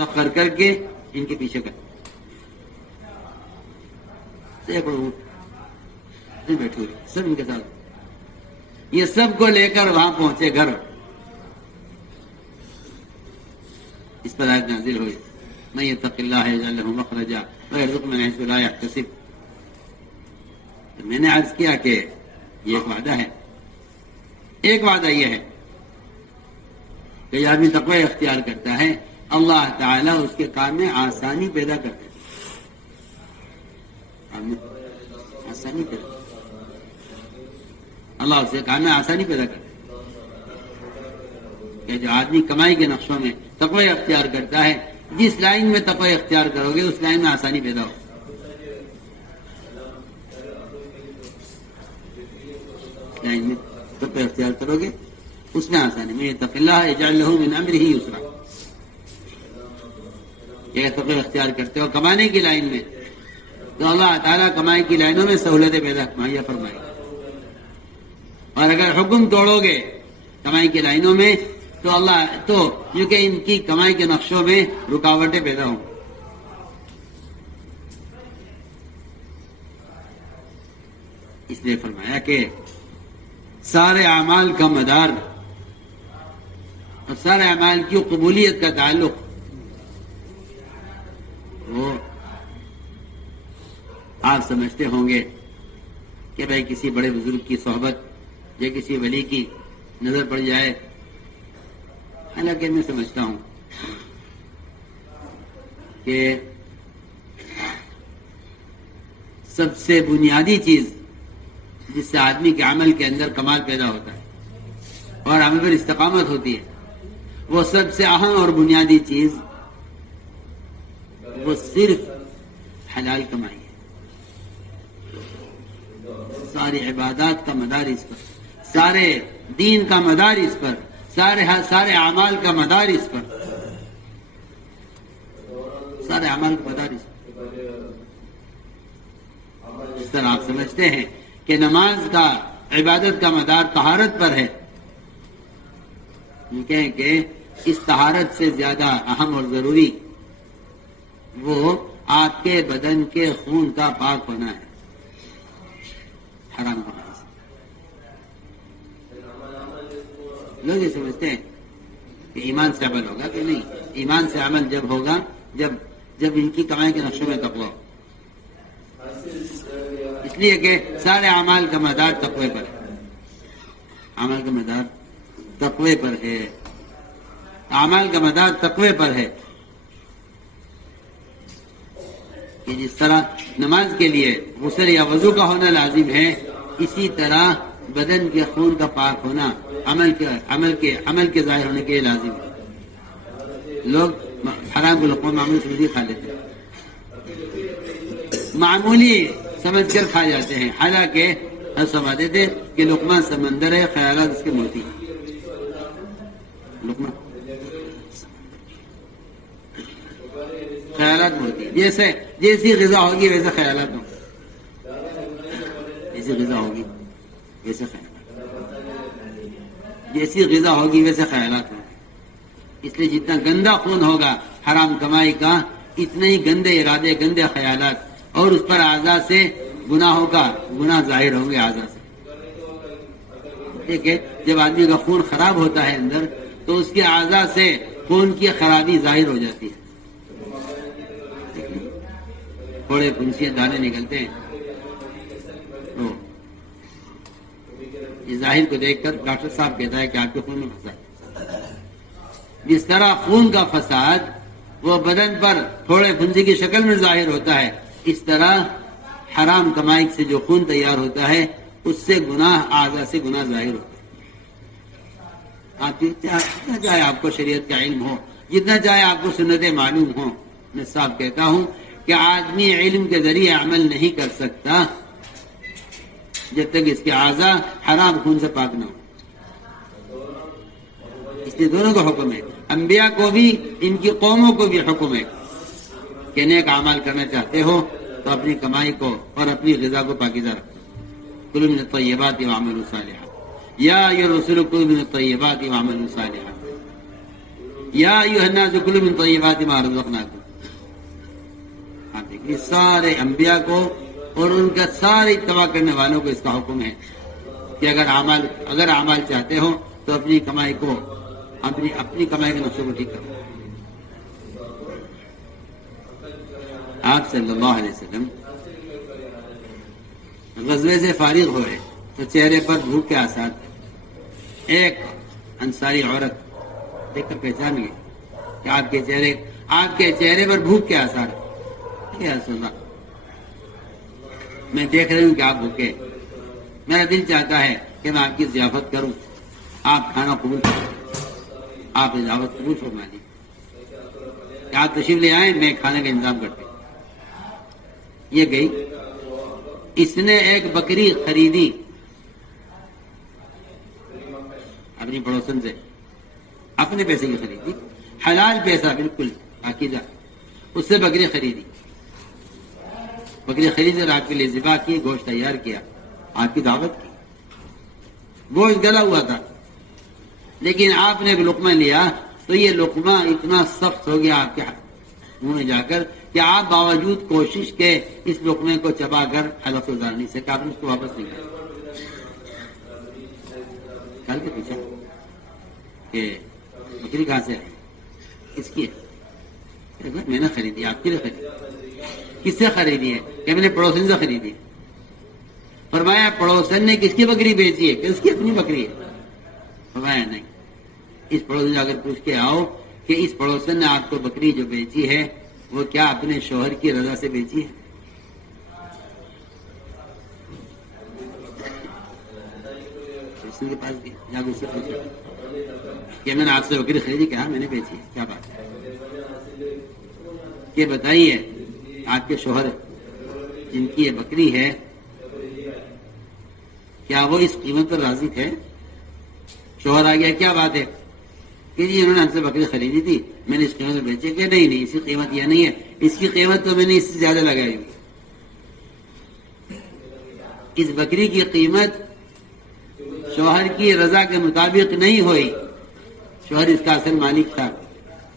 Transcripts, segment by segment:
سفر کر کے ان کے پیچھے کر سینکڑوں بیٹھے ہوئے سب ان کے ساتھ، یہ سب کو لے کر وہاں پہنچے گھر. اس پر آیت نازل ہوئی من یتق اللہ یجعل له مخرجا ویرزقه من حیث لا یحتسب. میں نے عرض کیا کہ یہ ایک وعدہ ہے، ایک وعدہ یہ ہے کہ یہ آدمی تقوی اختیار کرتا ہے اللہ تعالیٰ اس کے کام میں آسانی پیدا کرتے ہیں. آسانی پیدا اللہ اس کے کام میں آسانی پیدا کرتے ہیں کہ جو آدمی کمائی کے نقشوں میں تقوی اختیار کرتا ہے، جس لائن میں تقوی اختیار کرو گے اس لائن میں آسانی پیدا ہو. لائن میں تقوی اختیار کرو گے اس میں آسانی. میں یتق اللہ یجعل له من امرہ یسرا. یہ تقوی اختیار کرتے ہو کمانے کی لائن میں تو اللہ تعالیٰ کمائی کی لائنوں میں سہولتیں پیدا مہیا فرمائے گا. اور اگر حکم توڑو گے کمائی کی لائنوں میں تو اللہ تو کیونکہ ان کی کمائی کے نقشوں میں رکاوٹیں پیدا ہوں. اس لیے فرمایا کہ سارے اعمال کا مدار اور سارے اعمال کی قبولیت کا تعلق وہ آپ سمجھتے ہوں گے کہ بھائی کسی بڑے بزرگ کی صحبت یا کسی ولی کی نظر پڑ جائے. حالانکہ میں سمجھتا ہوں کہ سب سے بنیادی چیز جس سے آدمی کے عمل کے اندر کمال پیدا ہوتا ہے اور عمل پر استقامت ہوتی ہے، وہ سب سے اہم اور بنیادی چیز وہ صرف حلال کمائی ہے. ساری عبادات کا مدار اس پر، سارے دین کا مدار اس پر، سارے اعمال کا مدار اس پر، سارے اعمال کا مدار اس پر. اس طرح آپ سمجھتے ہیں کہ نماز کا عبادت کا مدار طہارت پر ہے، یہ کہیں کہ اس طہارت سے زیادہ اہم اور ضروری وہ آپ کے بدن کے خون کا پاک ہونا ہے حرام ہونا سے. لوگ یہ سمجھتے ہیں کہ ایمان سے عمل ہوگا کہ نہیں. ایمان سے عمل جب ہوگا جب ان کی کمائی کے نقشوں میں تقوی ہو. اس لیے کہ سارے اعمال کا مدار تقوی پر ہے. عمل کا مدار تقوی پر ہے، اعمال کا مدار تقوی پر ہے. کہ جس طرح نماز کے لیے غسل یا وضو کا ہونا لازم ہے، اسی طرح بدن کے خون کا پاک ہونا عمل کے ظاہر ہونے کے لیے لازم ہے. لوگ حرام کو لقمہ معمولی سمجھ کھا لیتے ہیں، معمولی سمجھ کر کھا جاتے ہیں، حالانکہ ہم سمجھتے تھے کہ لقمہ سمندر ہے، خیالات اس کے موتی. لقمہ خیالات ہوتی ہے، جیسی غذا ہوگی ویسے خیالات ہوں، جیسی غذا ہوگی ویسے خیالات، جیسی غذا ہوگی ویسے خیالات ہوں. اس لیے جتنا گندا خون ہوگا حرام کمائی کا، اتنے ہی گندے ارادے، گندے خیالات، اور اس پر اعضاء سے گناہ ظاہر ہوں گے اعضاء سے. ٹھیک ہے، جب آدمی کا خون خراب ہوتا ہے اندر تو اس کے اعضاء سے خون کی خرابی ظاہر ہو جاتی ہے. تھوڑے پھنسیاں دانے نکلتے ہیں تو اس ظاہر کو دیکھ کر ڈاکٹر صاحب کہتا ہے کہ آپ کے خون میں پھنسا ہے. جس طرح خون کا فساد وہ بدن پر تھوڑے پھنسی کی شکل میں ظاہر ہوتا ہے، اس طرح حرام کمائی سے جو خون تیار ہوتا ہے اس سے گناہ اعضاء سے گناہ ظاہر ہوتا ہے. آپ جتنا چاہے آپ کو شریعت کا علم ہو، جتنا چاہے آپ کو سنتیں معلوم ہوں، میں صاحب کہتا ہوں کہ آدمی علم کے ذریعے عمل نہیں کر سکتا جب تک اس کے اعضاء حرام خون سے پاک نہ ہو. اس لیے دونوں کو حکم ہے، انبیاء کو بھی ان کی قوموں کو بھی حکم ہے کہ نیک اعمال کرنا چاہتے ہو تو اپنی کمائی کو اور اپنی غذا کو پاکیزہ رکھو. کلوا من الطیبات واعملوا صالحا، یا ایھا الرسول کلوا من الطیبات واعملوا صالحا. یا ایھا الناس کلوا من طیبات ما رزقناکم. آپ دیکھیے سارے انبیاء کو اور ان کا سارے اتباع کرنے والوں کو اس کا حکم ہے کہ اگر اعمال چاہتے ہو تو اپنی کمائی کے نقشوں کو ٹھیک کرو. آپ صلی اللہ علیہ وسلم غزوے سے فارغ ہوئے تو چہرے پر بھوک کے آثار تھے. ایک انصاری عورت دیکھ کر پہچان گئی کہ آپ کے چہرے پر بھوک کے آثار ہیں. یا رسول اللہ، میں دیکھ رہی ہوں کہ آپ بھوکے، میرا دل چاہتا ہے کہ میں آپ کی ضیافت کروں، آپ کھانا قبول کریں، آپ ضیافت قبول فرما دی کہ آپ تشریف لے آئیں، میں کھانے کا انتظام کرتی. یہ گئی، اس نے ایک بکری خریدی اپنی پڑوسن سے، اپنے پیسے کی خریدی، حلال پیسہ بالکل پاکیزہ، اس سے بکری خریدی. بکری خرید کر آپ کے لیے ذبح کی، گوشت تیار کیا، آپ کی دعوت کی. گوشت گلا ہوا تھا لیکن آپ نے ایک لقمہ لیا تو یہ لقمہ اتنا سخت ہو گیا آپ کے منہ میں جا کر کہ آپ باوجود کوشش کے اس لقمے کو چبا کر حلق سے اتار نہیں سکے. آپ نے اس کو واپس نہیں کیا. کل کے پیچھے کہ بکری کہاں سے آئی، کس کی ہے؟ میں نے خریدی، آپ کے لیے خریدی. کس سے خریدی ہے؟ کہ میں نے پڑوسن سے خریدی. فرمایا پڑوسن نے کس کی بکری بیچی ہے؟ کہ اس کی اپنی بکری ہے. فرمایا نہیں، اس پڑوسن سے اگر پوچھ کے آؤ کہ اس پڑوسن نے آپ کو بکری جو بیچی ہے وہ کیا اپنے شوہر کی رضا سے بیچی ہے؟ کے پاس جا کے اس سے پوچھا کہ میں نے آپ سے بکری خریدی، کیا میں نے بیچی ہے، کیا بات ہے؟ کہ بتائیے آپ کے شوہر جن کی یہ بکری ہے کیا وہ اس قیمت پر راضی تھے؟ شوہر آ گیا، کیا بات ہے؟ کہ جی انہوں نے ہم سے بکری خریدی تھی، میں نے اس قیمت میں بیچی. کہ نہیں، اس کی قیمت یہ نہیں ہے، اس کی قیمت تو میں نے اس سے زیادہ لگائی ہوئی. اس بکری کی قیمت شوہر کی رضا کے مطابق نہیں ہوئی. شوہر اس کا اصل مالک تھا،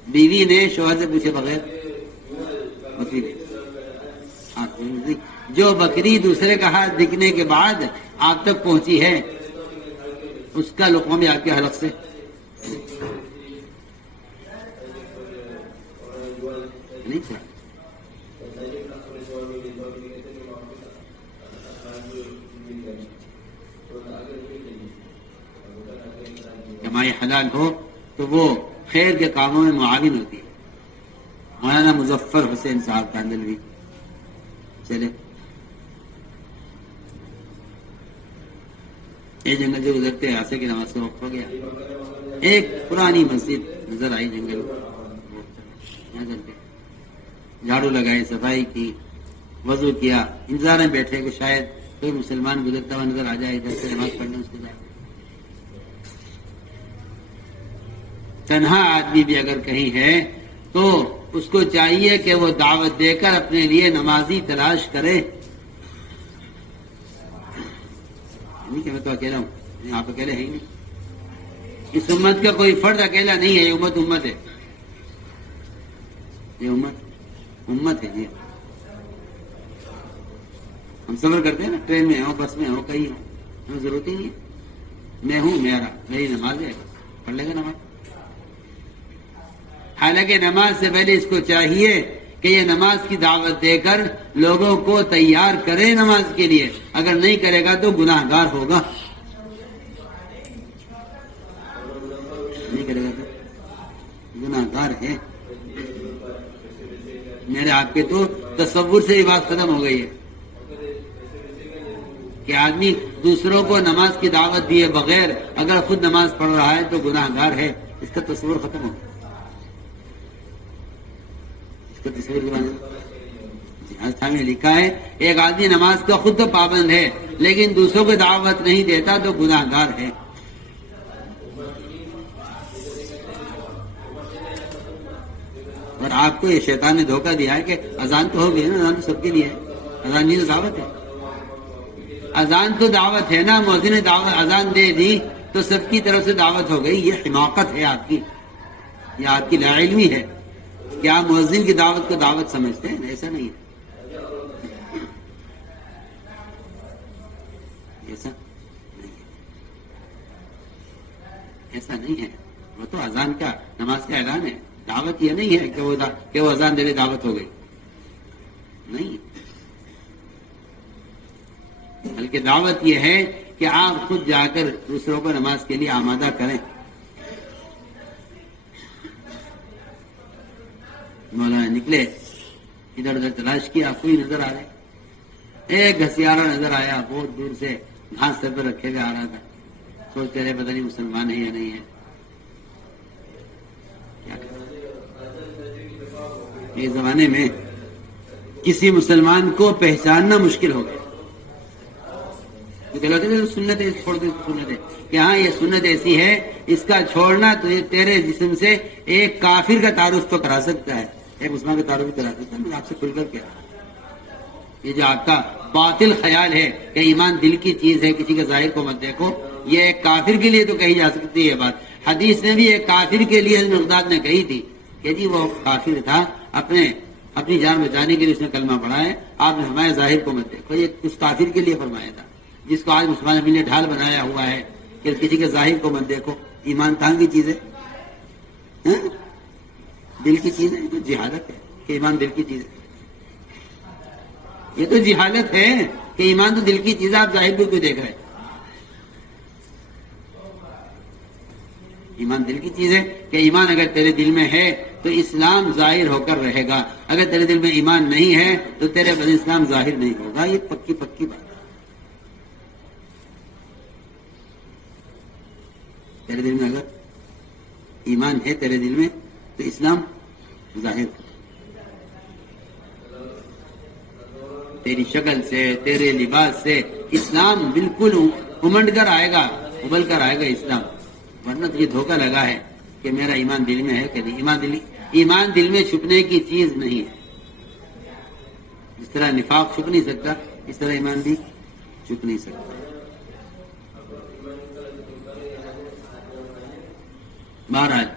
بیوی نے شوہر سے پوچھے بغیر بکری دے. جو بکری دوسرے کا ہاتھ دکھنے کے بعد آپ تک پہنچی ہے اس کا لقمہ بھی آپ کے حلق سے نہیں چھوڑا. کمائی حلال ہو تو وہ خیر کے کاموں میں معاون ہوتی ہے. مولانا مظفر حسین صاحب کاندلوی چلے یہ جنگل سے گزرتے عصر کی نماز کا وقت ہو گیا. ایک پرانی مسجد نظر آئی جنگل، جھاڑو لگائی، صفائی کی، وضو کیا، انتظار میں بیٹھے کہ شاید کوئی مسلمان گزرتا ہوا نظر آ جائے ادھر سے نماز پڑھنے اس کے ساتھ. تنہا آدمی بھی اگر کہیں ہے تو اس کو چاہیے کہ وہ دعوت دے کر اپنے لیے نمازی تلاش کرے. نہیں کہ میں تو اکیلا ہوں، آپ اکیلے ہیں ہی نہیں. اس امت کا کوئی فرد اکیلا نہیں ہے، یہ امت ہے، یہ امت ہے. جی ہم سفر کرتے ہیں نا، ٹرین میں ہوں، بس میں ہوں، کہیں ہوں، ہمیں ضرورت ہی نہیں ہے. میں ہوں، میری نماز ہے، پڑھ لے گا نماز. حالانکہ نماز سے پہلے اس کو چاہیے کہ یہ نماز کی دعوت دے کر لوگوں کو تیار کرے نماز کے لیے. اگر نہیں کرے گا تو گناہ گار ہوگا. نہیں کرے گا تو گناہ گار ہے. میرے آپ کے تو تصور سے یہ بات ختم ہو گئی ہے کہ آدمی دوسروں کو نماز کی دعوت دیے بغیر اگر خود نماز پڑھ رہا ہے تو گناہ گار ہے. اس کا تصور ختم ہو گیا. میں لکھا ہے ایک آدمی نماز کا خود تو پابند ہے لیکن دوسروں کو دعوت نہیں دیتا تو گناہ گار ہے. اور آپ کو یہ شیطان نے دھوکہ دیا ہے کہ اذان تو ہو گئی نا، اذان تو سب کے لیے ہے، اذان نہیں تو دعوت ہے. اذان تو دعوت ہے نا، مؤذن نے دعوت اذان دے دی تو سب کی طرف سے دعوت ہو گئی. یہ حماقت ہے آپ کی. یہ آپ کی لا علمی ہے کہ آپ مؤذن کی دعوت کو دعوت سمجھتے ہیں. ایسا نہیں ہے، ایسا نہیں ہے. وہ تو اذان کا، نماز کا اعلان ہے. دعوت یہ نہیں ہے کہ وہ اذان دے دعوت ہو گئی، نہیں. بلکہ دعوت یہ ہے کہ آپ خود جا کر دوسروں کو نماز کے لیے آمادہ کریں. مولانا نکلے، ادھر ادھر تلاش کیا، کوئی نظر آ رہے. ایک گھسیارا نظر آیا، بہت دور سے گھاس سر پہ رکھے ہوئے آ رہا تھا. سوچتے رہے پتہ نہیں مسلمان ہے یا نہیں ہے. اس زمانے میں کسی مسلمان کو پہچاننا مشکل ہو گیا. سنت ہے، چھوڑ دے سنت ہے کہ ہاں یہ سنت ایسی ہے، اس کا چھوڑنا تو تیرے جسم سے ایک کافر کا تعارف تو کرا سکتا ہے، ایک مسلمان کا تعارف کرا سکتا ہے. میں آپ سے کھل کر کیا، یہ جو آپ کا باطل خیال ہے کہ ایمان دل کی چیز ہے، کسی کے ظاہر کو مت دیکھو، یہ ایک کافر کے لیے تو کہی جا سکتی ہے بات. حدیث نے بھی ایک کافر کے لیے مقداد نے کہی تھی کہ جی وہ کافر تھا، اپنی جان بچانے کے لیے اس نے کلمہ پڑھا ہے، آپ نے ہمارے ظاہر کو مت دیکھو. یہ اس کافر کے لیے فرمایا تھا جس کو آج مسلمان اپنے لیے ڈھال بنایا ہوا ہے کہ کسی کے ظاہر کو مت دیکھو. ایمان کہاں کی چیز ہے؟ دل کی چیز ہے. تو جہالت ہے کہ ایمان دل کی چیز ہے. یہ تو جہالت ہے کہ ایمان تو دل کی چیز ہے، آپ ظاہر کو کیوں دیکھ رہے ہیں؟ ایمان دل کی چیز ہے کہ ایمان اگر تیرے دل میں ہے تو اسلام ظاہر ہو کر رہے گا، اگر تیرے دل میں ایمان نہیں ہے تو تیرے بدن اسلام ظاہر نہیں ہوگا. یہ پکی پکی بات ہے. تیرے دل میں اگر ایمان ہے تیرے دل میں تو اسلام ظاہر ہو. تیری شکل سے، تیرے لباس سے اسلام بالکل امنڈ کر آئے گا، ابل کر آئے گا اسلام. ورنہ تو یہ دھوکہ لگا ہے کہ میرا ایمان دل میں ہے کہ نہیں. ایمان دل میں چھپنے کی چیز نہیں ہے. جس طرح نفاق چھپ نہیں سکتا، اس طرح ایمان بھی چھپ نہیں سکتا. مہاراج